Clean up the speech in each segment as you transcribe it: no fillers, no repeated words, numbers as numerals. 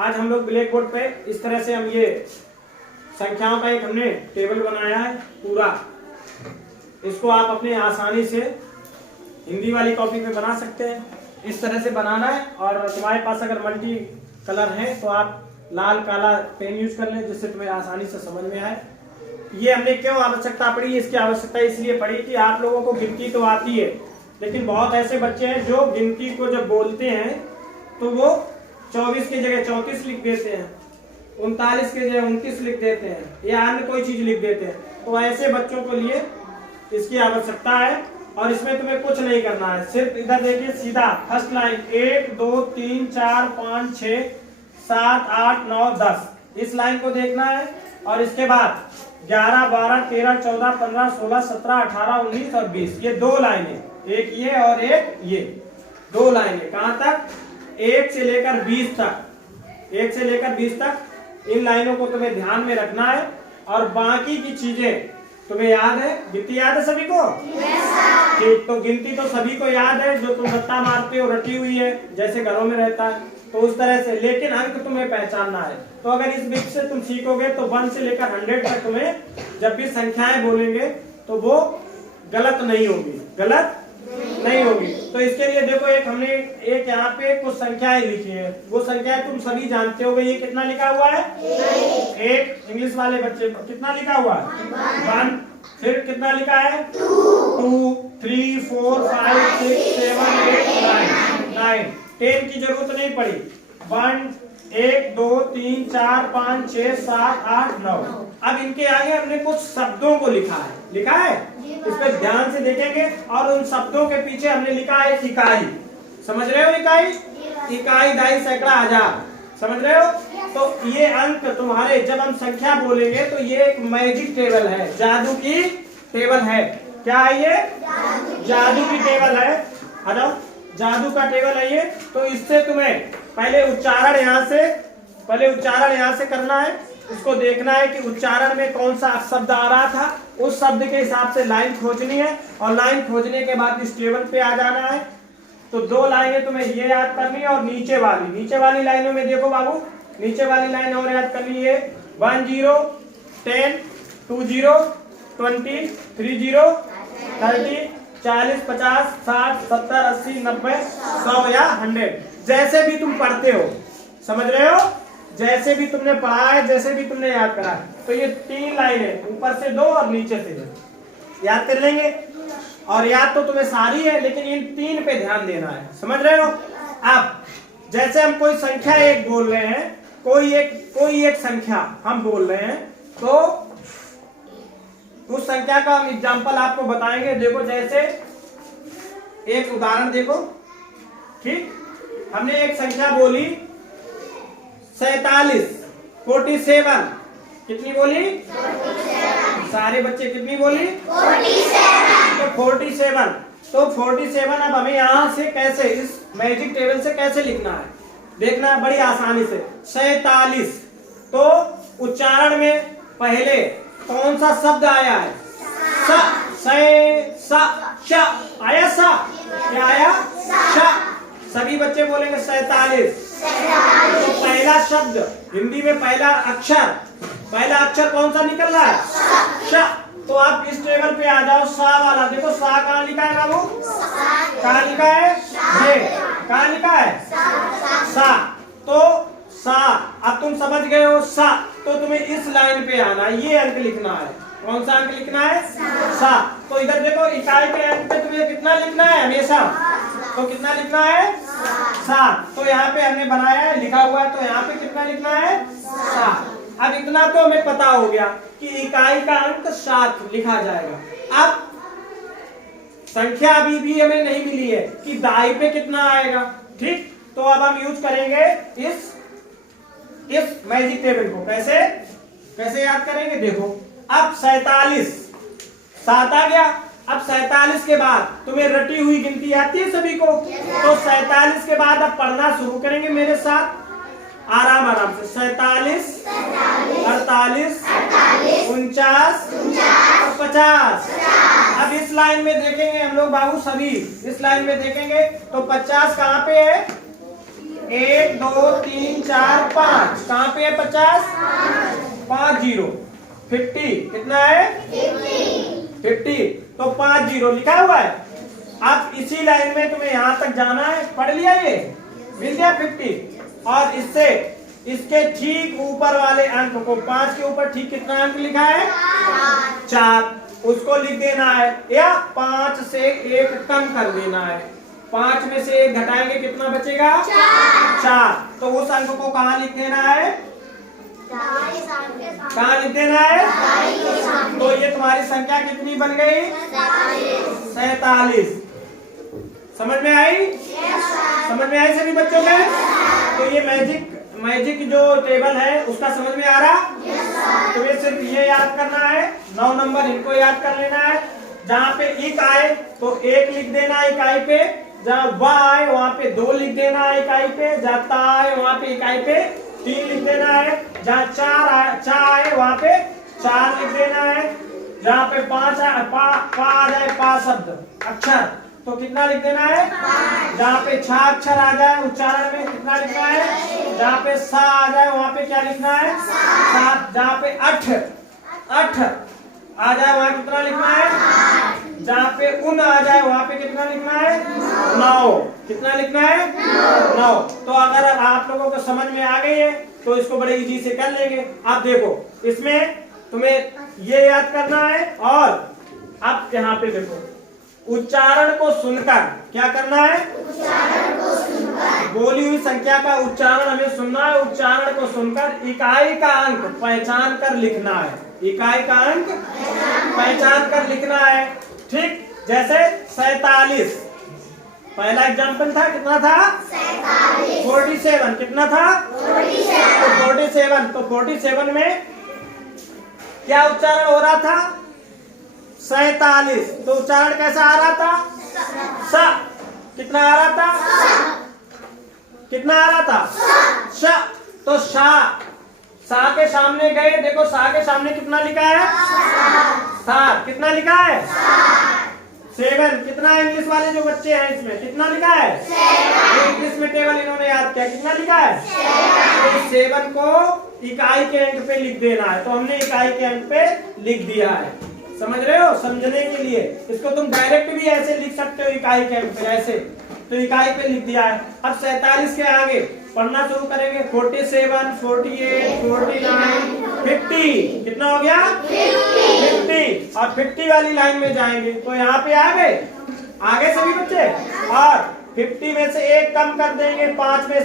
आज हम लोग ब्लैक बोर्ड पे इस तरह से हम ये संख्याओं का एक हमने टेबल बनाया है पूरा। इसको आप अपने आसानी से हिंदी वाली कॉपी पे बना सकते हैं। इस तरह से बनाना है और तुम्हारे पास अगर मल्टी कलर है तो आप लाल काला पेन यूज कर लें जिससे तुम्हें आसानी से समझ में आए। ये हमने क्यों आवश्यकता पड़ी, इसकी आवश्यकता इसलिए पड़ी कि आप लोगों को गिनती तो आती है, लेकिन बहुत ऐसे बच्चे हैं जो गिनती को जब बोलते हैं तो वो 24 की जगह 34 लिख देते हैं, 39 की जगह 29 लिख देते हैं या अन्य कोई चीज लिख देते हैं। तो ऐसे बच्चों के लिए इसकी आवश्यकता है और इसमें तुम्हें कुछ नहीं करना है। सिर्फ इधर देखिए सीधा फर्स्ट लाइन 1 2 3 4 5 6 7 8 9 10 इस लाइन को देखना है और इसके बाद 11 12 13 14 15 16 17 18 19 और 20 ये दो लाइनें, एक ये और एक ये दो लाइनें। कहां तक? 1 से लेकर 20 तक, 1 से लेकर 20 तक इन लाइनों को तुम्हें ध्यान में रखना है और बाकी की चीजें तुम्हें याद है। गिनती याद है सभी को? ठीक, तो गिनती तो सभी को याद है, जो तुम रट्टा मारते हो रटी हुई है जैसे घरों में रहता है, तो उस तरह से। लेकिन अंक तुम्हें पहचानना है। तो अगर इस बिट से तुम सीखोगे तो 1 से लेकर 100 तक तुम्हें जब भी संख्याएं बोलेंगे तो वो गलत नहीं होगी, गलत नहीं होगी। तो इसके लिए देखो एक हमने एक यहाँ पे कुछ संख्याएं लिखी है, वो संख्याएं तुम सभी जानते होगे। ये कितना लिखा हुआ है? 1। इंग्लिश वाले बच्चे कितना लिखा हुआ है? 1। फिर कितना लिखा है? 2 3 4 5 6 7 8 9 10 की जरूरत नहीं पड़ी। 1 2 3 4 5 6 7 8 9। अब इनके आगे हमने कुछ शब्दों को लिखा है, लिखा है, इस पर ध्यान से देखेंगे। और उन शब्दों के पीछे हमने लिखा है इकाई। समझ रहे हो? इकाई, इकाई, दाई, सैकड़ा, हजार, समझ रहे हो? तो ये अंक तुम्हारे जब हम संख्या बोलेंगे तो ये एक मैजिक टेबल है, जादू की टेबल है। क्या है ये? जादू की टेबल है। हटाओ, जादू का टेबल है ये। तो इससे तुम्हें पहले उच्चारण यहाँ से करना है। इसको देखना है कि उच्चारण में कौन सा शब्द आ रहा था, उस शब्द के हिसाब से लाइन खोजनी है और लाइन खोजने के बाद इस टेबल पे आ जाना है। तो दो लाइनें तुम्हें ये याद करनी है और नीचे वाली लाइनों में देखो बाबू, नीचे वाली लाइन और याद करनी है। 1 0 10 2 0 20 3 0 30 40 50 60 70 80 90 100 या 100, जैसे भी तुम पढ़ते हो। समझ रहे हो? जैसे भी तुमने पढ़ा है, जैसे भी तुमने याद करा है। तो ये 3 लाइनें, ऊपर से 2 और नीचे से 2 याद कर लेंगे। और याद तो तुम्हें सारी है, लेकिन इन 3 पे ध्यान देना है। समझ रहे हो? अब जैसे हम कोई संख्या एक बोल रहे हैं, कोई एक संख्या हम बोल रहे हैं, तो उस संख्या का हम एग्जाम्पल आपको बताएंगे। देखो, जैसे एक उदाहरण देखो। ठीक, हमने एक संख्या बोली 47, 47। कितनी बोली? 47। सारे बच्चे कितनी बोली? 47। तो 47। तो 47 अब हमें यहाँ से कैसे, इस मैजिक टेबल से कैसे लिखना है देखना है बड़ी आसानी से। 47। तो उच्चारण में पहले कौन सा शब्द आया है? स आया सा, क्या आया? श। सभी बच्चे बोलेंगे 47। तो पहला शब्द हिंदी में पहला अक्षर कौन सा निकल रहा है? श। तो आप इस टेबल पे आ जाओ, सा वाला देखो। सा कहाँ लिखा है बाबू? कहाँ लिखा है? ये कहाँ लिखा है? सा। तो सा, अब तुम समझ गए हो सा, तो तुम्हें इस लाइन पे आना है, ये अंक लिखना है। कौन सा अंक लिखना है? सा। तो इधर देखो, इकाई के अंक पे तुम्हें कितना लिखना है हमेशा? तो कितना लिखना है? 7। तो यहाँ पे हमने बनाया है, लिखा हुआ है, तो यहाँ पे कितना लिखना है? 7। अब इतना तो हमें पता हो गया कि इकाई का अंक 7 लिखा जाएगा। अब संख्या अभी भी हमें नहीं मिली है कि दाई पे कितना आएगा। ठीक, तो अब हम यूज करेंगे इस मैजिक टेबल को। कैसे याद करेंगे? देखो, अब 47, 7 आ गया। अब 47 के बाद तुम्हें रटी हुई गिनती आती है सभी को? तो 47 के बाद अब पढ़ना शुरू करेंगे मेरे साथ, आराम से। 47 48 49 और 50। अब इस लाइन में देखेंगे हम लोग बाबू, सभी इस लाइन में देखेंगे तो 50 कहाँ पे है? 1 2 3 4 5, कहाँ पे है 50? 5 0, 50 कितना है 50, तो 5 0 लिखा हुआ है। अब इसी लाइन में तुम्हें यहां तक जाना है, पढ़ लिया ये, मिल गया 50। और इससे इसके ठीक ऊपर वाले अंक को 5 के ऊपर ठीक कितना अंक लिखा है 4, उसको लिख देना है या 5 से 1 कम कर देना है। 5 में से 1 घटाएंगे कितना बचेगा 4, तो उस अंक को कहाँ लिख देना है, कहाँ लिख देना है, तो ये तुम्हारी संख्या कितनी बन गई 47। समझ में आई? समझ में आई सभी बच्चों के? तो ये मैजिक जो टेबल है उसका समझ में आ रहा? तुम्हें सिर्फ ये याद करना है, 9 नंबर इनको याद कर लेना है। जहाँ पे इक आए तो 1 लिख देना है इकाई पे, जहाँ वा आए वहाँ पे 2 लिख देना है इकाई पे, जहाँ ता आए वहाँ पे इकाई पे 3 लिख देना है, जहाँ चा आए वहाँ पे 4 लिख देना है, जहाँ पे 5 आए पा आ जाए, पा शब्द अक्षर तो कितना लिख देना है, जहाँ पे 6 अक्षर आ जाए उच्चारण में कितना लिखना है, जहाँ पे सा आ जाए वहाँ पे क्या लिखना है 7, जहाँ पे 8 आ जाए वहाँ कितना लिखना है, जहाँ पे उन आ जाए वहाँ पे कितना लिखना है 9, कितना लिखना है 9। तो अगर आप लोगों को समझ में आ गई है तो इसको बड़े इजी से कर लेंगे। आप देखो इसमें तुम्हें ये याद करना है, और अब यहाँ पे देखो उच्चारण को सुनकर क्या करना है, बोली हुई संख्या का उच्चारण हमें सुनना है, उच्चारण को सुनकर इकाई का अंक पहचान कर लिखना है, इकाई का अंक पहचान कर लिखना है। ठीक, जैसे 47 पहला एग्जाम्पल था, कितना था 47, कितना था 47, तो 47 में क्या उच्चारण हो रहा था 47, तो उच्चारण कैसा आ रहा था स, कितना आ रहा था, कितना आ रहा था श, तो सा के सामने गए, देखो सा के सामने कितना लिखा है 7, कितना लिखा है 7, कितना इंग्लिश वाले जो बच्चे हैं इसमें कितना लिखा है, इंग्लिश में टेबल इन्होंने याद किया, कितना लिखा है, तो 7 को इकाई के अंक पे लिख देना है, तो हमने इकाई के अंक पे लिख दिया है। समझ रहे हो? समझने के लिए इसको तुम डायरेक्ट भी ऐसे लिख सकते हो, इकाई के अंक पे ऐसे, तो इकाई पे लिख दिया है। अब 47 के आगे पढ़ना शुरू करेंगे, 47, 48, 49, 50, कितना हो गया 50, और 50 वाली लाइन में जाएंगे तो यहाँ पे आ गए, आगे सभी बच्चे, और 50 में से 1 कम कर देंगे, 5 में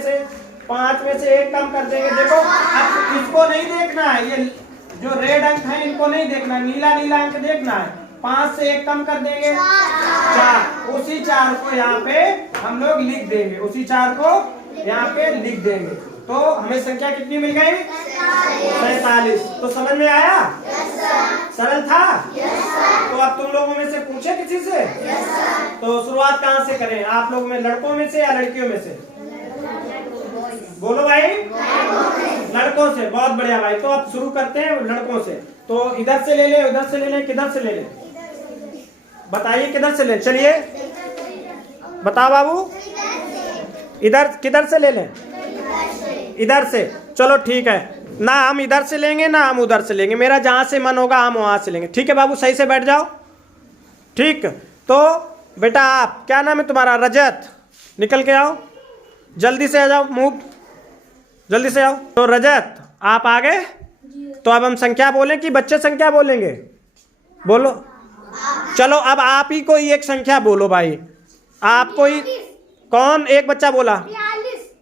से 1 कम कर देंगे। देखो अब इसको नहीं देखना है, ये जो रेड अंक है इनको नहीं देखना, नीला अंक देखना है। 5 से 1 कम कर देंगे 4, उसी 4 को यहाँ पे हम लोग लिख देंगे, उसी 4 को यहाँ पे लिख देंगे, तो हमें संख्या कितनी मिल गई 47। तो समझ में आया? सरल था? तो अब तुम लोगों में से पूछे किसी से? तो शुरुआत कहाँ से करें, आप लोग में, लड़कों में से या लड़कियों में से? बोलो भाई, लड़कों से, बहुत बढ़िया भाई। तो अब शुरू करते हैं लड़कों से, तो इधर से ले ले, उधर से ले ले, किधर से ले ले, बताइए किधर से ले, चलिए बताओ बाबू, इधर किधर से ले लें, इधर से, चलो ठीक है, ना हम इधर से लेंगे ना हम उधर से लेंगे, मेरा जहां से मन होगा हम वहां से लेंगे। ठीक है बाबू, सही से बैठ जाओ। ठीक, तो बेटा आप, क्या नाम है तुम्हारा? रजत, निकल के आओ, जल्दी से आ जाओ, मूव, जल्दी से आओ। तो रजत आप आ गए, तो अब हम संख्या बोलें कि बच्चे संख्या बोलेंगे? बोलो, चलो अब आप ही कोई एक संख्या बोलो भाई, आप कोई, कौन एक बच्चा बोला?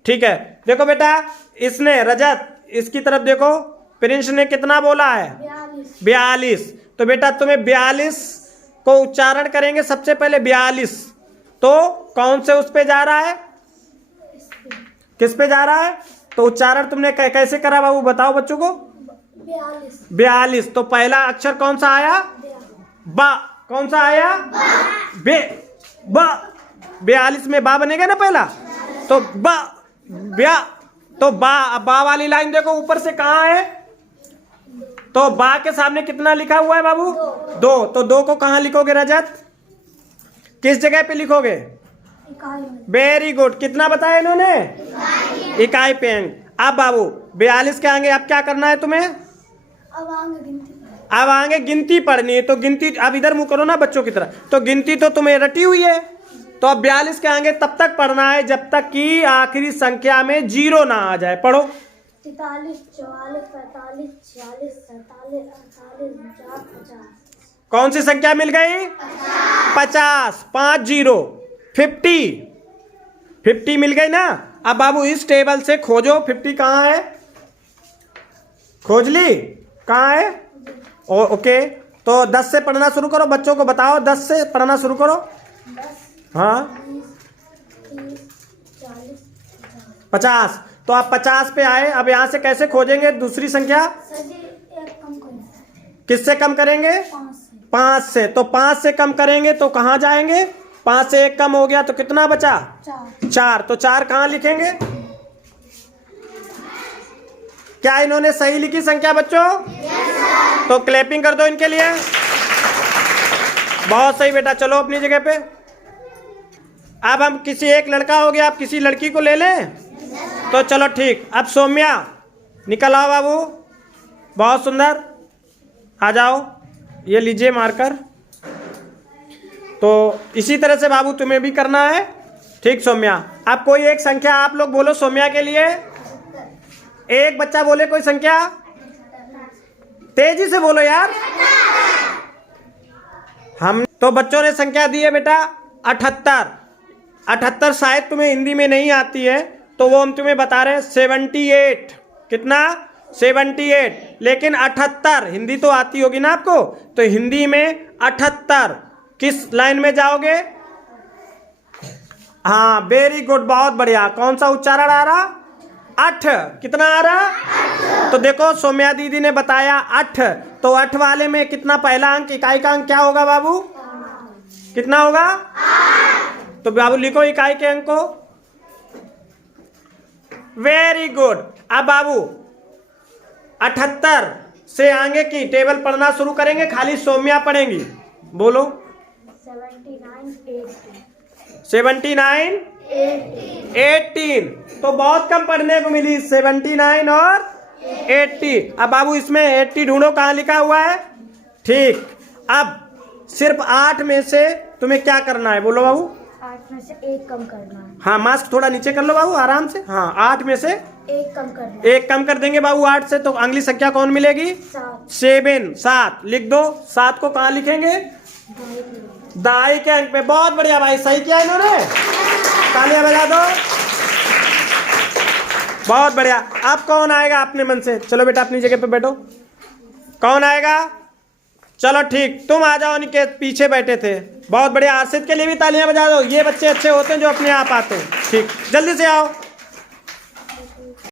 ठीक है, देखो बेटा इसने, रजत इसकी तरफ देखो, प्रिंस ने कितना बोला है 42, तो बेटा तुम्हें 42 को उच्चारण करेंगे सबसे पहले 42, तो कौन से उस पे जा रहा है, किस पे जा रहा है? तो उच्चारण तुमने कैसे करा बाबू, बताओ बच्चों को। 42, तो पहला अक्षर कौन सा आया? बा, कौन सा आया? बे, बा, 42 में बा बनेगा ना पहला, तो बा, ब्या, तो बा वाली लाइन देखो ऊपर से कहाँ है, तो बा के सामने कितना लिखा हुआ है बाबू? 2, तो 2 को कहाँ लिखोगे रजत, किस जगह पे लिखोगे? वेरी गुड, कितना बताया इन्होंने? इकाई पे अंक। अब बाबू 42 के आगे अब क्या करना है तुम्हें? अब आगे गिनती पढ़नी है। तो गिनती अब इधर मुंह करो ना बच्चों की तरह। तो गिनती तो तुम्हें रटी हुई है, तो अब 42 के आगे तब तक पढ़ना है जब तक कि आखिरी संख्या में 0 ना आ जाए। पढ़ो। 43, 44, 45, 46, 47, 48, 49, 50। कौन सी संख्या मिल गई? 50। 50 50 मिल गई ना। अब बाबू इस टेबल से खोजो 50 कहाँ है। खोज ली? कहाँ है? ओके, तो 10 से पढ़ना शुरू करो। बच्चों को बताओ 10 से पढ़ना शुरू करो। 10, हाँ 20, 30, 40, 50। तो आप 50 पे आए। अब यहाँ से कैसे खोजेंगे दूसरी संख्या? सर जी एक कम करें। किससे कम करेंगे? 5 से। 5 से। तो 5 से कम करेंगे तो कहाँ जाएंगे? 5 से 1 कम हो गया तो कितना बचा? 4। तो 4 कहाँ लिखेंगे? क्या इन्होंने सही लिखी संख्या बच्चों? तो क्लैपिंग कर दो इनके लिए। बहुत सही बेटा, चलो अपनी जगह पे। अब हम किसी एक लड़का हो गया, आप किसी लड़की को ले लें तो चलो ठीक। अब सौम्या निकल आओ बाबू। बहुत सुंदर, आ जाओ। ये लीजिए मार्कर। तो इसी तरह से बाबू तुम्हें भी करना है। ठीक सौम्या, अब कोई एक संख्या आप लोग बोलो सौम्या के लिए। एक बच्चा बोले कोई संख्या, तेजी से बोलो यार। हम तो बच्चों ने संख्या दी है बेटा 78। 78 शायद तुम्हें हिंदी में नहीं आती है तो वो हम तुम्हें बता रहे हैं 78। कितना? 78। लेकिन 78 हिंदी तो आती होगी ना आपको, तो हिंदी में 78 किस लाइन में जाओगे? हाँ वेरी गुड, बहुत बढ़िया। कौन सा उच्चारण आ रहा? 8। कितना आ रहा? तो देखो सौम्या दीदी ने बताया 8। तो 8 वाले में कितना पहला अंक, इकाई का अंक क्या होगा बाबू? कितना होगा? तो बाबू लिखो इकाई के अंक को। Very good. अब बाबू 78 से आगे की टेबल पढ़ना शुरू करेंगे, खाली सौम्या पढ़ेंगी। बोलो। 79, 80। 79, 18। तो बहुत कम पढ़ने को मिली 79 और 80। अब बाबू इसमें 80 ढूंढो कहाँ लिखा हुआ है। ठीक, अब सिर्फ 8 में से तुम्हें क्या करना है? बोलो बाबू। 8 में से 1 कम करना है। हाँ मास्क थोड़ा नीचे कर लो बाबू आराम से। हाँ 8 में से 1 कम करना है। 1 कम कर देंगे बाबू 8 से। तो अगली संख्या कौन मिलेगी? 7। 7 लिख दो। 7 को कहाँ लिखेंगे? दाई के अंक पे। बहुत बढ़िया भाई, सही किया इन्होंने। तालियां बजा दो। बहुत बढ़िया। अब कौन आएगा अपने मन से? चलो बेटा अपनी जगह पे बैठो। कौन आएगा? चलो ठीक, तुम आ जाओ। इनके पीछे बैठे थे। बहुत बढ़िया। आसिफ के लिए भी तालियां बजा दो। ये बच्चे अच्छे होते हैं जो अपने आप आते हैं। ठीक, जल्दी से आओ।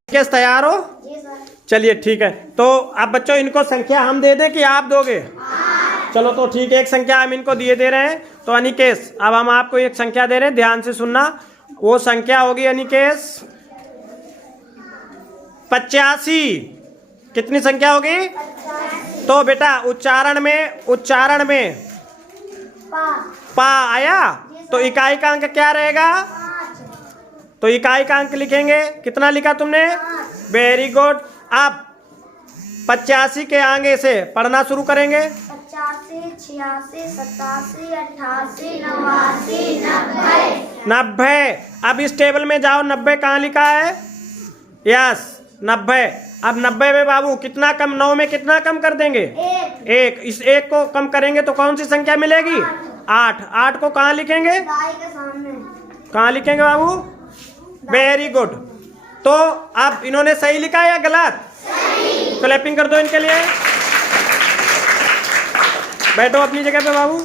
कैसे तैयार हो? चलिए ठीक है। तो अब बच्चों इनको संख्या हम दे दें कि आप दोगे? चलो तो ठीक है, एक संख्या हम इनको दिए दे रहे हैं। तो अनिकेश अब हम आपको एक संख्या दे रहे हैं, ध्यान से सुनना। वो संख्या होगी अनिकेश 85। कितनी संख्या होगी? 85। तो बेटा उच्चारण में पा आया तो इकाई का अंक क्या रहेगा? 5। तो इकाई का अंक लिखेंगे। कितना लिखा तुमने? Very good. अब 85 के आगे से पढ़ना शुरू करेंगे। 85, 86, 87, 88, 89, 90। 90। अब इस टेबल में जाओ, 90 कहाँ लिखा है? यस 90। अब 90 में बाबू कितना कम? 9 में कितना कम कर देंगे? 1। इस 1 को कम करेंगे तो कौन सी संख्या मिलेगी? 8। 8 को कहाँ लिखेंगे? दाई के सामने। कहाँ लिखेंगे बाबू? Very good. तो अब इन्होंने सही लिखा है या गलत? सही। क्लैपिंग कर दो इनके लिए। बैठो अपनी जगह पे बाबू।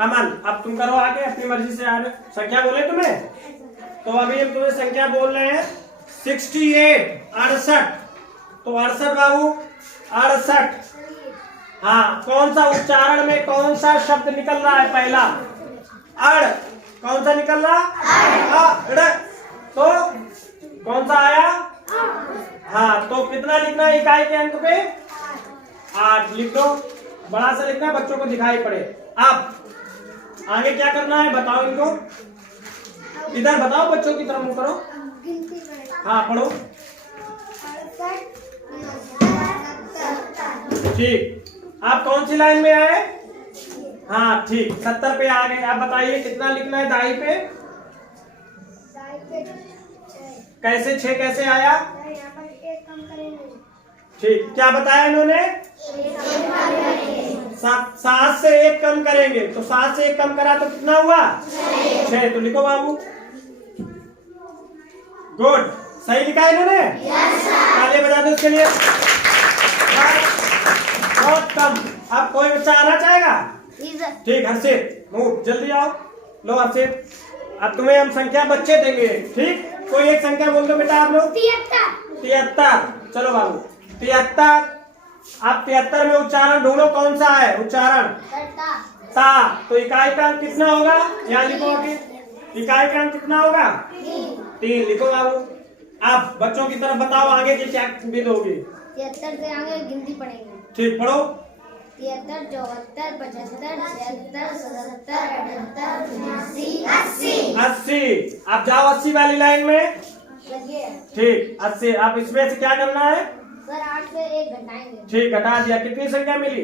अमन अब तुम करो आगे अपनी मर्जी से। यार संख्या बोले तुम्हें, तो अभी हम तुम्हें संख्या बोल रहे हैं 68 68। तो 68 बाबू 68। हाँ कौन सा उच्चारण में कौन सा शब्द निकल रहा है? पहला अड़। कौन सा निकल रहा? अड़। तो कौन सा आया? हाँ तो कितना लिखना है इकाई के अंक पे? 8 लिख दो। बड़ा सा लिखना, बच्चों को दिखाई पड़े। अब आगे क्या करना है बताओ इनको। इधर बताओ, बच्चों की तरफ मुंह करो। गिनती करें। हाँ पढ़ो। 68, 69, ठीक, आप कौन सी लाइन में आए? हाँ ठीक, 70 पे आ गए। आप बताइए कितना लिखना है दाई पे? दाई पे 6। कैसे 6 कैसे आया? यहाँ पर 1 कम करेंगे। ठीक, क्या बताया इन्होंने? 7 से 1 कम करेंगे, तो 7 से 1 कम करा तो कितना हुआ? 6। तो लिखो बाबू। गुड, सही लिखा है इन्होंने? तालियां बजा दो इसके लिए। बहुत कम। अब कोई बच्चा आना चाहेगा? ठीक, हर्षित मूव, जल्दी आओ। लो हर्षित, अब तुम्हें हम संख्या बच्चे देंगे। ठीक, कोई एक संख्या बोल दो बेटा आप लोग। 73। चलो बाबू 73। आप 73 में उच्चारण ढूंढो, कौन सा है उच्चारण? ता। तो इकाई का अंक कितना होगा? यहाँ लिखो आगे, इकाई का अंक कितना होगा? 3। लिखो बाबू। आप बच्चों की तरफ बताओ आगे की क्या विध होगी? 73 से आगे गिनती पड़ेंगे। ठीक, पढ़ो। 73, 74, 75, 76, 77, 78, 89, 80। आप जाओ 80 वाली लाइन में। लगे। ठीक, 80। आप इसमें से क्या करना है? सर 8 से 1 घटाएंगे। ठीक, घटा दिया। कितनी संख्या मिली?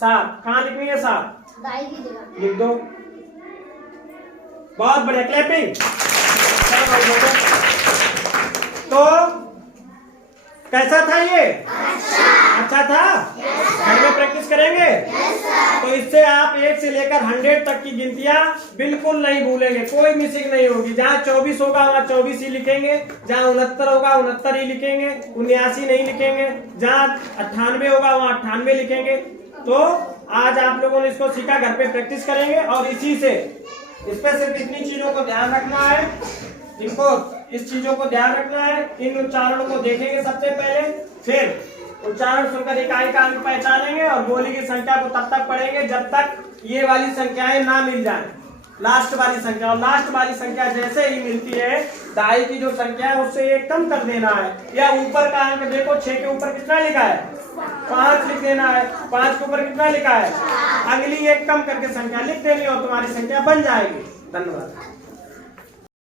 7। कहाँ लिखनी है 7? दाई की जगह। लिख दो। बहुत बढ़िया, क्लैपिंग। तो कैसा था ये? अच्छा था। घर में प्रैक्टिस करेंगे? तो इससे आप 1 से लेकर 100 तक की गिनतियां बिल्कुल नहीं भूलेंगे, कोई मिसिंग नहीं होगी। जहाँ 24 होगा वहाँ 24 ही लिखेंगे, जहाँ 69 होगा 69 ही लिखेंगे, 79 नहीं लिखेंगे, जहाँ 98 होगा वहाँ 98 लिखेंगे। तो आज आप लोगों ने इसको सीखा, घर पे प्रैक्टिस करेंगे और इसी से इस पे सिर्फ इतनी चीजों को ध्यान रखना है, इनको इस चीजों को ध्यान रखना है। इन उच्चारणों को देखेंगे सबसे पहले, फिर उच्चारण सुनकर इकाई का अंक पहचानेंगे और बोली की संख्या को तब तक पढ़ेंगे जब तक ये वाली संख्याएं ना मिल जाए, लास्ट वाली संख्या। और लास्ट वाली संख्या जैसे ही मिलती है, दाई की जो संख्या है उससे 1 कम कर देना है। या ऊपर का अंक देखो, 6 के ऊपर कितना लिखा है? 5 लिख देना है। 5 के ऊपर कितना लिखा है? अगली 1 कम करके संख्या लिख देनी और तुम्हारी संख्या बन जाएगी। धन्यवाद।